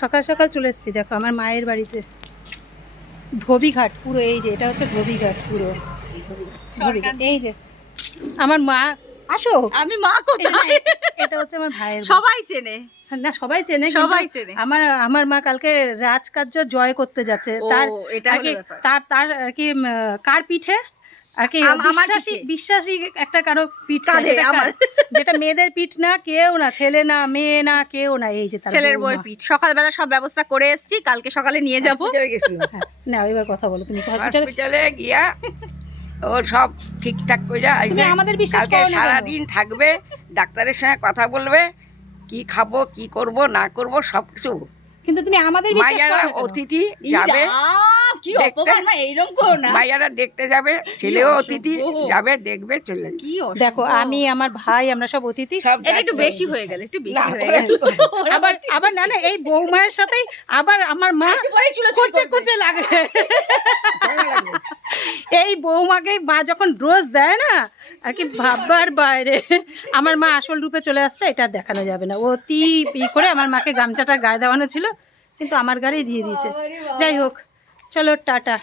সকাল সকাল চলে এসেছি, দেখো আমার মায়ের বাড়িতে ধোবিঘাট পুরো। এই যে এটা হচ্ছে ধোবিঘাট পুরো, ধোবিঘাট। এই যে আমার মা, আসো। আমি মা কোথায়? এটা হচ্ছে আমার ভাইয়ের বাড়ি। সবাই চেনে, না সবাই চেনে, সবাই কিন্তু চেনে। আমার মা কালকে রাজকার্য জয় করতে যাচ্ছে। ও, তার এটা আর হলো কি ব্যাপার। তার আর কি কার পিঠে আর কি আমার বিশ্বাসী একটা কারো পিঠ, কাঁধে আমার। যেটা মেয়েদের পিঠ না, কেউ না, ছেলে না, মেয়ে না, কেউ না। এই যে তার ছেলের বৌমা। বউয়ের পিঠ সকালবেলা সব ব্যবস্থা করে এসেছি, কালকে সকালে নিয়ে যাব। হ্যাঁ, না এবার কথা বলো তুমি। হসপিটালে গিয়া ও সব ঠিকঠাক করে তুমি আইছে। আমাদের বিশ্বাস কালকে করো না কেন? সারাদিন থাকবে, ডাক্তারের সঙ্গে কথা বলবে, কি খাবো কি করব না করব সব কিছু। কিন্তু তুমি আমাদের বিশ্বাস মাইয়ারা করো না কেন? অতিথি যাবে, কি দেখতে। অপমান না, এইরকম করো না। মাইয়ারা দেখতে যাবে, ছেলেও অসভ্য। অতিথি যাবে, দেখবে চলে যাবে। কি অসভ্য। দেখো আমি আমার ভাই আমরা সব অতিথি। সব এটা একটু দায়িত্ব বেশি নিবে। হয়ে গেল, একটু না, বেশি হয়ে গেল। আবার না এই বৌমায়ের সাথেই আবার আমার মা একটু পরেই চুলোচুলি কুচে করবে। কুচে লাগে। ভালো লাগবে। এই বৌমাকে মা যখন ডোজ দেয় না, আর কি ভাববার বাইরে। আমার মা আসল রূপে চলে আসছে, এটা দেখানো যাবে না। অতি করে আমার মাকে গামছাটা গায়ে দেওয়ানো ছিল, কিন্তু আমার গাড়ি দিয়ে দিয়েছে। যাই হোক, চলো টাটা।